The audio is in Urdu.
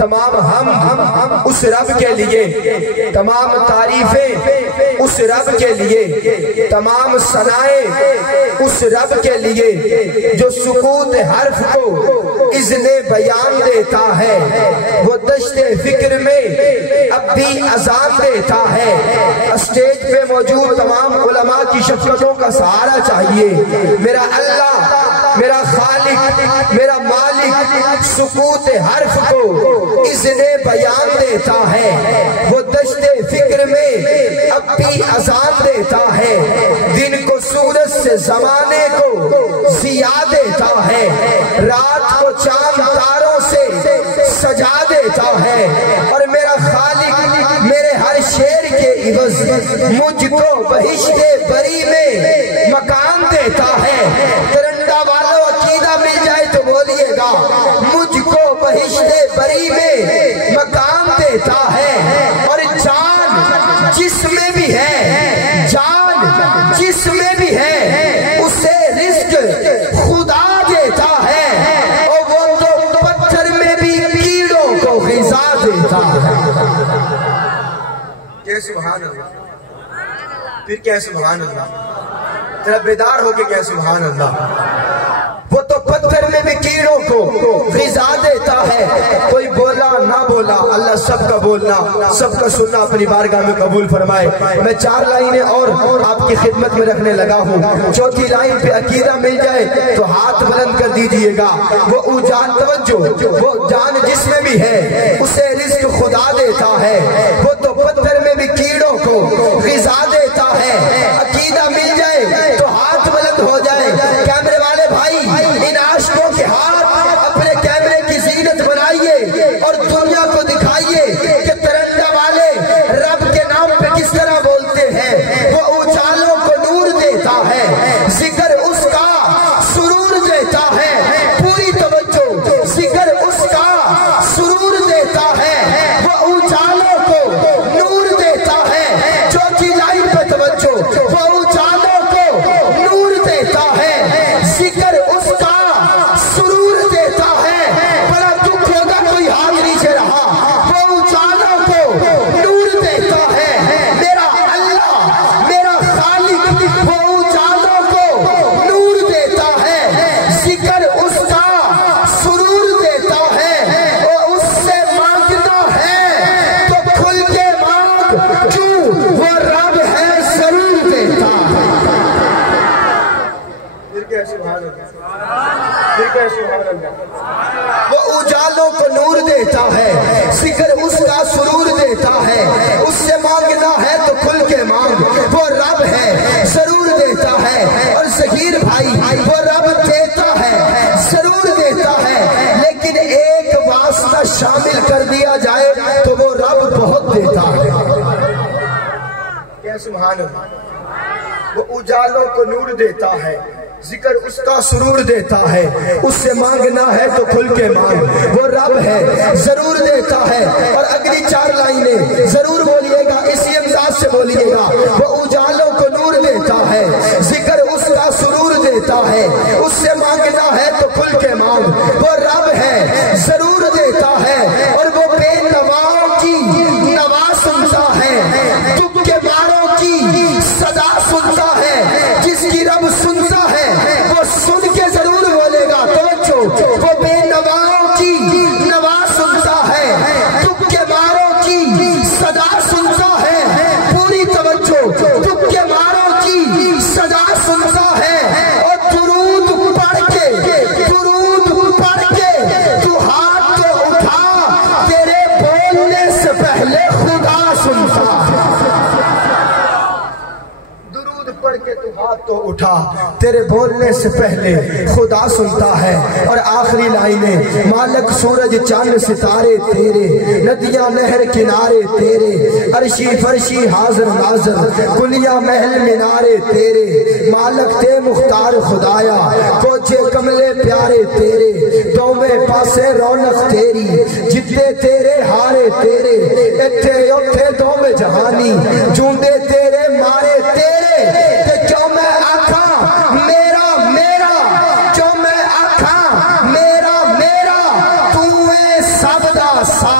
تمام ہم اس رب کے لیے، تمام تعریفیں اس رب کے لیے، تمام ثنائیں اس رب کے لیے جو سکوت حرف کو اذن بیان دیتا ہے، وہ دشت فکر میں اب بھی اذان دیتا ہے۔ اسٹیج پہ موجود تمام علماء کی شفقتوں کا سہارا چاہیے۔ میرا اللہ، میرا خالق، میرا مالک سکوت حرف کو اذن بیان دیتا ہے، وہ دشت فکر میں اب بھی اذان دیتا ہے۔ دن کو سورج سے زمانے کو ضیاء دیتا ہے، رات کو چاند تاروں سے سجا دیتا ہے، اور میرا خالق میرے ہر شعر کے عوض مجھ کو بہشت بری میں مکان دیتا ہے۔ ترنڈا والوں عقیدہ مل جائے تو بولیے گا، مجھ کو بہشت بری میں مکان دیتا ہے، اور جان جس میں بھی ہے، جان جس میں بھی ہے اسے رزق خدا دیتا ہے، اور وہ تو پتھر میں بھی کیڑوں کو غذا دیتا ہے۔ کہ سبحان اللہ، پھر کہ سبحان اللہ، ذرا بیدار ہو کے کہ سبحان اللہ۔ وہ تو پتھر میں بھی کیڑوں کو غذا دیتا ہے۔ کوئی بولا نہ بولا، اللہ سب کا بولنا، سب کا سننا اپنی بارگاہ میں قبول فرمائے۔ میں 4 لائنیں اور آپ کی خدمت میں رکھنے لگا ہوں۔ چوتھی لائن پہ عقیدہ مل جائے تو ہاتھ بلند کر دیجئے گا۔ وہ اوجان توجہ، وہ جان جس میں بھی ہے اسے رزق خدا دیتا ہے، وہ تو پتھر میں بھی کیڑوں کو غذا دیتا ہے۔ عقیدہ مل جائے تو ہاتھ بلند ہو جائے۔ کیمرے والے بھائی ان عاشقوں کے ہاتھ اپنے کیمرے کی زینت بنائیے اور دنیا کو دکھائیے کہ ترنڈا والے رب کے نام پہ کس طرح بولتے ہیں۔ وہ اجالوں کو نور دیتا ہے، ذکر اس کا سرور دیتا ہے۔ پوری توجہ، ذکر اس کا سرور دیتا ہے، وہ اجالوں کو نور دیتا ہے۔ چوتھی لائن پہ توجہ، وہ اجالوں کو نور دیتا ہے، ذکر اس کا سرور دیتا ہے۔ بڑا دکھ ہوگا کوئی ہاتھ نیچے رہا، وہ اجالوں کو نور دیتا ہے۔ میرا اللہ، میرا خالق وہ اجالوں کو نور دیتا ہے، ذکر اس کا سرور دیتا ہے۔ اور اس سے مانگنا ہے تو کھل کے مانگ، کیوں وہ رب ہے ضرور دیتا ہے۔ پھر کہ سبحان اللہ، پھر کہ سبحان اللہ۔ وہ اجالوں کو نور دیتا ہے، ذکر اس کا سرور دیتا ہے۔ اس سے مانگنا ہے تو کھل کے مانگ، وہ رب ہے ضرور دیتا ہے۔ اور ظہیر بھائی، وہ رب دیتا ہے، ضرور دیتا ہے، لیکن ایک واسطہ شامل کر دیا جائے تو وہ رب بہت دیتا ہے۔ کہ سبحان اللہ۔ وہ اجالوں کو نور دیتا ہے، ذکر اس کا سرور دیتا ہے۔ اس سے مانگنا ہے تو کھل کے مانگ، وہ رب ہے ضرور دیتا ہے۔ اور اگلی 4 لائنیں ضرور بولیے گا، اسی انداز سے بولیے گا۔ وہ اجالوں کو نور دیتا ہے، ذکر اس کا سرور دیتا ہے۔ اس سے مانگنا ہے تو کھل کے مانگ، وہ رب ہے ضرور دیتا ہے۔ اور وہ بے نواؤں کی نوا سنتا ہے، دکھ کے ماروں کی صدا سنتا ہے۔ جس کی رب سنتا ہے وہ سن کے ضرور بولے گا، توجہ، وہ بے نواؤں کی نوا سنتا ہے، دکھ کے ماروں کی صدا سنتا ہے۔ پوری توجہ، دکھ کے ماروں کی صدا سنتا ہے۔ اور درود پڑھ کے، درود پڑھ کے تو ہاتھ تو اٹھا، تیرے بولنے سے پہلے خدا سنتا ہے۔ پڑھ کے تو ہاتھ تو اٹھا، تیرے بولنے سے پہلے خدا سنتا ہے۔ اور آخری لائنیں، مالک سورج چاند ستارے تیرے، ندیاں نہر کنارے تیرے، عرشی فرشی حاضر ناظر، کلیاں محل مینارے تیرے، مالک تے مختار خدایا، کوچے کملے پیارے تیرے، دومے پاسے رونق تیری، جتے تیرے ہارے تیرے، اتھے اتھے دومے جہانی، جوندے تیرے مارے تیرے۔ کہ جو میں آکھاں میرا میرا، جو میں آکھاں میرا میرا، تو اے سب دا سا